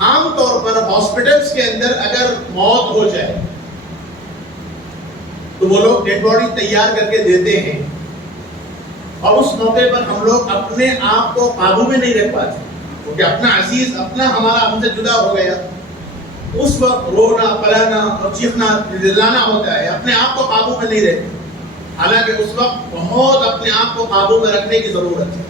عام طور پر ہاسپٹلس کے اندر اگر موت ہو جائے تو وہ لوگ ڈیڈ باڈی تیار کر کے دیتے ہیں، اور اس موقع پر ہم لوگ اپنے آپ کو قابو میں نہیں رکھ پاتے، کیونکہ اپنا عزیز ہمارا ہم سے جدا ہو گیا، اس وقت رونا پلانا اور چیخنا چلانا ہوتا ہے، اپنے آپ کو قابو میں نہیں رہتے، حالانکہ اس وقت بہت اپنے آپ کو قابو میں رکھنے کی ضرورت ہے۔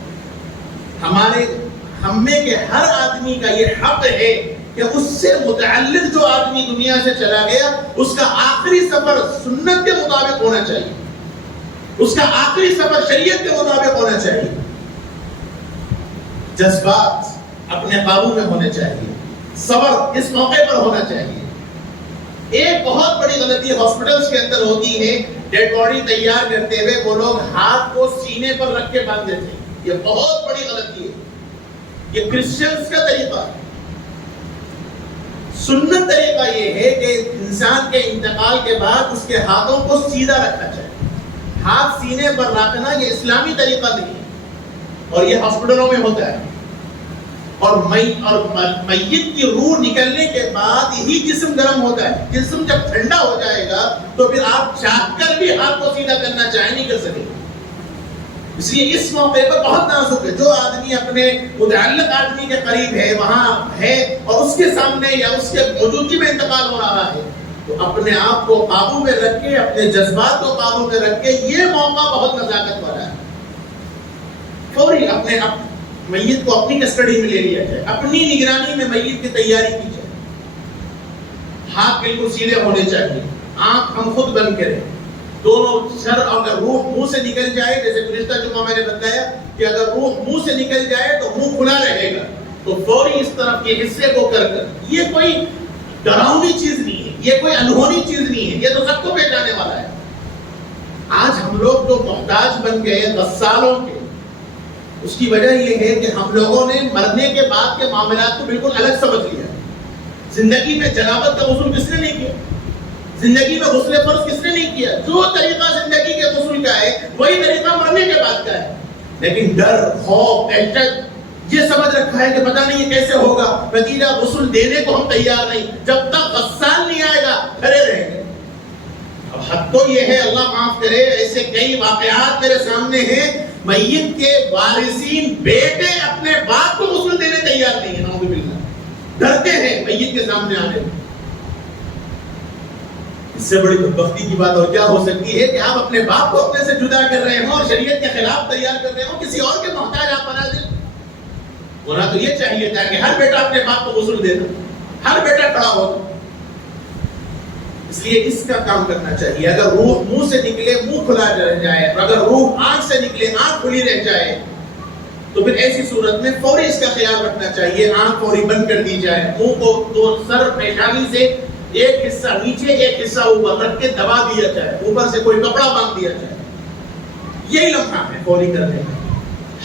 ہم میں کے ہر آدمی کا یہ حق ہے کہ اس سے متعلق جو آدمی دنیا سے چلا گیا اس کا آخری سفر سنت کے مطابق ہونا چاہیے، اس کا آخری سفر شریعت کے مطابق ہونا چاہیے، جذبات اپنے قابو میں ہونے چاہیے، صبر اس موقع پر ہونا چاہیے۔ ایک بہت بڑی غلطی ہاسپٹلس کے اندر ہوتی ہے، ڈیڈ باڈی تیار کرتے ہوئے وہ لوگ ہاتھ کو سینے پر رکھ کے باندھ دیتے ہیں، یہ بہت بڑی غلطی ہے، یہ کرسچنز کا طریقہ ہے۔ سنت طریقہ یہ ہے کہ انسان کے انتقال کے بعد اس کے ہاتھوں کو سیدھا رکھنا چاہیے، ہاتھ سینے پر رکھنا یہ اسلامی طریقہ نہیں ہے، اور یہ ہاسپٹلوں میں ہوتا ہے۔ اور میت کی روح نکلنے کے بعد یہی جسم گرم ہوتا ہے، جسم جب ٹھنڈا ہو جائے گا تو پھر آپ چاہ کر بھی ہاتھ کو سیدھا کرنا چاہیں نہیں کر سکیں، اس لیے اس موقع پر بہت نازک ہے۔ جو آدمی اپنے متعلق آدمی کے قریب ہے، وہاں ہے، اور اس کے سامنے یا اس کے موجودگی میں انتقال ہو رہا ہے، تو اپنے آپ کو قابو میں رکھ کے، اپنے جذبات کو قابو میں رکھ کے، یہ موقع بہت نزاکت والا ہے، فوری اپنے میت کو اپنی کسٹڈی میں لے لیا جائے، اپنی نگرانی میں میت کی تیاری کی جائے، ہاتھ بالکل سیدھے ہونے چاہیے، آنکھ ہم خود بند کریں، دونوں سر، اگر روح منہ سے نکل جائے، جیسے گزشتہ جمعہ میں نے بتایا کہ اگر روح منہ سے نکل جائے تو منہ کھلا رہے گا، تو فوری اس طرف کے حصے کو کر یہ کوئی ڈراؤنی چیز نہیں ہے، یہ کوئی انہونی چیز نہیں ہے، یہ تو سب کو پہچانے والا ہے۔ آج ہم لوگ جو محتاج بن گئے غسالوں کے، اس کی وجہ یہ ہے کہ ہم لوگوں نے مرنے کے بعد کے معاملات کو بالکل الگ سمجھ لیا۔ زندگی میں جنابت کا غسل کس نے نہیں کیا؟ زندگی میں غسل فرض کس نے نہیں کیا؟ جو طریقہ زندگی کے غسل کا ہے وہی طریقہ مرنے کے بعد کا ہے، لیکن ڈر، خوف، دہشت یہ سمجھ رکھا ہے کہ پتہ نہیں یہ کیسے ہوگا، نتیجہ غسل دینے کو ہم تیار نہیں، جب تک غسال نہیں آئے گا کھڑے رہیں گے۔ اب حد تو یہ ہے، اللہ معاف کرے، ایسے کئی واقعات میرے سامنے ہیں، میت کے وارثین بیٹے اپنے باپ کو غسل دینے تیار نہیں ہیں، نعوذ باللہ، ڈرتے ہیں میت کے سامنے آنے میں۔ اس سے بڑی بدبختی کی بات اور کیا ہو سکتی ہے کہ آپ اپنے باپ کو اپنے سے جدا کر رہے ہوں اور شریعت کے خلاف تیار کر رہے ہوں، کسی اور کے محتاج آپ بنا دیں۔ ہونا تو یہ چاہیے تھا کہ ہر بیٹا اپنے باپ کو غسل دینا، ہر بیٹا کھڑا ہو۔ اس لیے اس کا کام کرنا چاہیے۔ اگر روح منہ سے نکلے منہ کھلا رہ جائے، اور اگر روح آنکھ سے نکلے آنکھ کھلی رہ جائے، تو پھر ایسی صورت میں فوری اس کا خیال رکھنا چاہیے، آنکھ فوری بند کر دی جائے، منہ کو تو سر پیشانی سے ایک حصہ نیچے ایک حصہ اوپر رکھ کے دبا دیا جائے، اوپر سے کوئی کپڑا باندھ دیا جائے، یہی لمحہ ہے فوری کرنے کا۔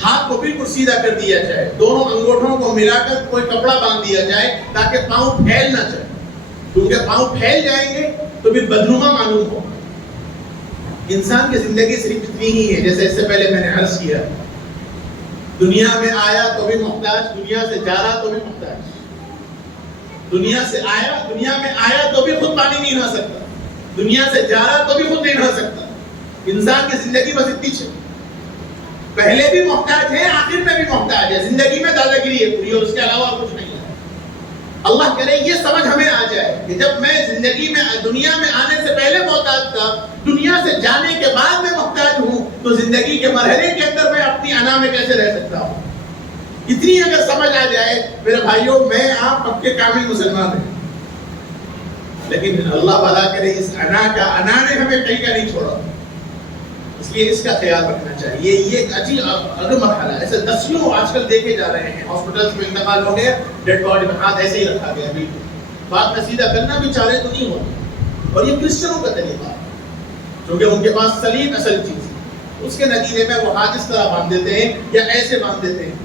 ہاتھ کو بالکل سیدھا کر دیا جائے، دونوں انگوٹھوں کو ملا کر کوئی کپڑا باندھ دیا جائے تاکہ پاؤں پھیل نہ جائے، کیونکہ پاؤں پھیل جائیں گے تو پھر بدنما معلوم ہوگا۔ انسان کی زندگی صرف اتنی ہی ہے، جیسے اس سے پہلے میں نے عرض کیا، دنیا میں آیا تو بھی محتاج، دنیا سے جا رہا تو بھی محتاج، دنیا سے آیا، دنیا میں آیا تو بھی خود پانی نہیں نہ سکتا، دنیا سے جا رہا تو بھی خود نہیں رہ سکتا۔ انسان کی زندگی بس اتنی ہے، پہلے بھی محتاج ہے، آخر میں بھی محتاج ہے، زندگی میں دادا گیری ہے پوری، اور اس کے علاوہ کچھ نہیں ہے۔ اللہ کرے یہ سمجھ ہمیں آ جائے کہ جب میں زندگی میں دنیا میں آنے سے پہلے محتاج تھا، دنیا سے جانے کے بعد میں محتاج ہوں، تو زندگی کے مرحلے کے اندر میں اپنی انا میں کیسے رہ سکتا ہوں۔ اتنی اگر سمجھ آ جائے میرے بھائیوں، میں آپ پکے کامل مسلمان ہیں، لیکن اللہ بھلا کرے اس انا نے ہمیں کہیں کا نہیں چھوڑا، اس لیے اس کا خیال رکھنا چاہیے۔ یہ ایک عجیب مرحلہ ہے، ایسے دسیوں آج کل دیکھے جا رہے ہیں، ہاسپٹلس میں انتقال ہو گیا، ڈیڈ باڈی میں ہاتھ ایسے ہی رکھا گیا، بالکل بات میں سیدھا کرنا بھی چاہ رہے تو نہیں ہوتا، اور یہ کرسچنوں کا طریقہ ہے، کیونکہ ان کے پاس سلیم اصل چیز ہے، اس کے نتیجے میں وہ ہاتھ اس طرح باندھ دیتے ہیں یا ایسے باندھ دیتے ہیں،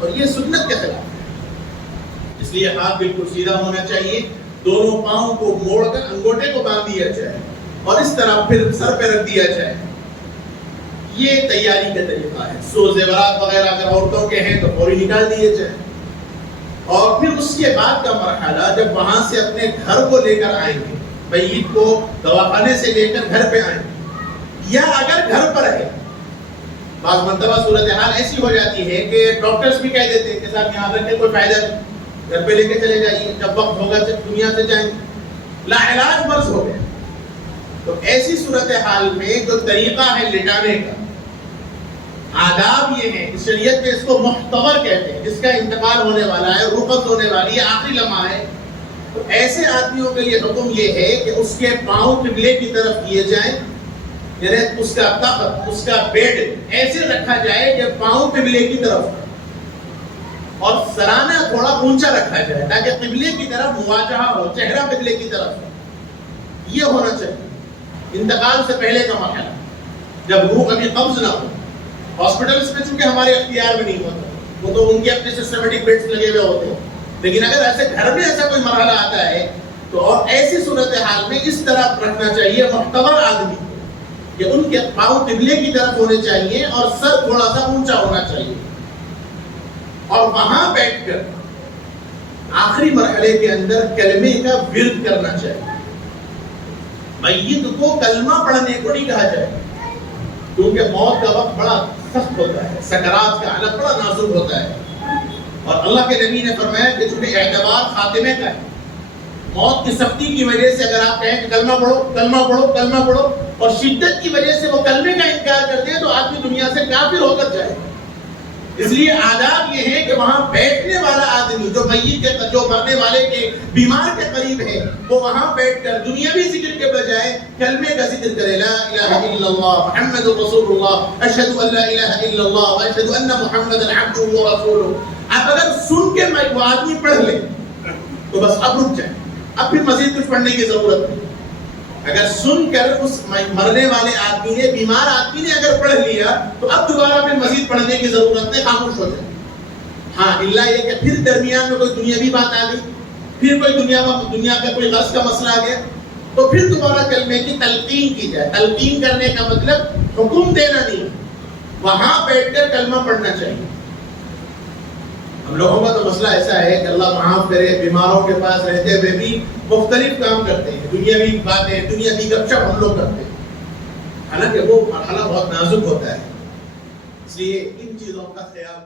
اور یہ سنت کے خلاف ہے۔ اس لیے ہاتھ بالکل سیدھا ہونا چاہیے، دونوں پاؤں کو موڑ کر انگوٹھے کو باندھ دیا جائے اور اس طرح پھر سر پہ رکھ دیا جائے۔ یہ تیاری کا طریقہ ہے۔ سو زیورات وغیرہ اگر عورتوں کے ہیں تو فوری نکال دیے جائے، اور پھر اس کے بعد کا مرحلہ جب وہاں سے اپنے گھر کو لے کر آئیں گے، میت کو دواخانے سے لے کر گھر پہ آئیں گے، یا اگر گھر پر ہے، بعض مرتبہ صورتحال ایسی ہو جاتی ہے کہ ڈاکٹرز بھی کہہ دیتے ہیں کہ صاحب یہاں رکھ کے کوئی فائدہ نہیں، گھر پہ لے کے چلے جائیے، جب وقت ہوگا جب دنیا سے جائیں گے، لا علاج مرض ہو گیا. تو ایسی صورتحال میں جو طریقہ ہے لٹانے کا، آداب یہ ہیں، شریعت میں اس کو محتور کہتے ہیں، جس کا انتقال ہونے والا ہے، رخصت ہونے والی ہے، آخری لمحہ ہے. تو ایسے آدمیوں کے لیے حکم یہ ہے کہ اس کے پاؤں قبلے کی طرف کیے جائیں، یعنی اس کا تخت، اس کا بیڈ ایسے رکھا جائے کہ پاؤں قبلے کی طرف اور سرانہ تھوڑا اونچا رکھا جائے تاکہ قبلے کی طرف مواجہہ ہو، چہرہ قبلے کی طرف. یہ ہونا چاہیے انتقال سے پہلے کا مرحلہ، جب روح ابھی قبض نہ ہو. ہاسپٹلس میں چونکہ ہمارے اختیار میں نہیں ہوتا، وہ تو ان کے اپنے سسٹمیٹک بیڈز لگے ہوئے ہوتے ہیں، لیکن اگر ایسے گھر میں ایسا کوئی مرحلہ آتا ہے تو اور ایسی صورتحال میں اس طرح رکھنا چاہیے معتبر آدمی کہ ان کے پاؤں قبلے کی طرف ہونے چاہیے اور سر تھوڑا سا اونچا ہونا چاہیے، اور وہاں بیٹھ کر آخری مرحلے کے اندر کلمے کا ورد کرنا چاہیے. میت کو کلمہ پڑھنے کو نہیں کہا جائے کیونکہ موت کا وقت بڑا سخت ہوتا ہے، سکرات کا حالت بڑا نازک ہوتا ہے، اور اللہ کے نبی نے فرمایا کہ چونکہ اعتبار خاتمے کا ہے، موت کی سختی کی وجہ سے اگر آپ کہیں کہ کلمہ پڑھو کلمہ پڑھو کلمہ پڑھو اور شدت کی وجہ سے وہ کلمے کا انکار کرتے ہیں تو آدمی دنیا سے کافر ہو کر جائے. اس لیے آداب یہ ہے کہ وہاں بیٹھنے والا آدمی جو میت کے، جو مرنے والے کے، بیمار کے قریب ہے، وہ وہاں بیٹھ کر دنیاوی ذکر کے بجائے کلمے کا ذکر کرے، لا الہ الا اللہ محمد رسول اللہ، اشہد ان لا الہ الا اللہ واشہد ان محمد عبدہ ورسولہ. اب اگر سن کے وہ آدمی پڑھ لے تو بس اب رک جائے، اب پھر مزید کچھ پڑھنے کی ضرورت نہیں. اگر سن کر اس مرنے والے آدمی نے، بیمار آدمی نے اگر پڑھ لیا تو اب دوبارہ پھر مزید پڑھنے کی ضرورت نہیں، خاموش ہو جائے. ہاں اللہ یہ کہ پھر درمیان میں کوئی دنیاوی بات آ گئی، پھر کوئی دنیا کا کوئی غرض کا مسئلہ آ گیا تو پھر دوبارہ کلمے کی تلقین کی جائے. تلقین کرنے کا مطلب حکم دینا نہیں، وہاں بیٹھ کر کلمہ پڑھنا چاہیے. ہم لوگوں کا تو مسئلہ ایسا ہے کہ اللہ معاف کرے، بیماروں کے پاس رہتے ہوئے بھی مختلف کام کرتے ہیں، دنیاوی باتیں، دنیاوی گپ شپ ہم لوگ کرتے ہیں، حالانکہ وہ مرحلہ بہت نازک ہوتا ہے. اس لیے ان چیزوں کا خیال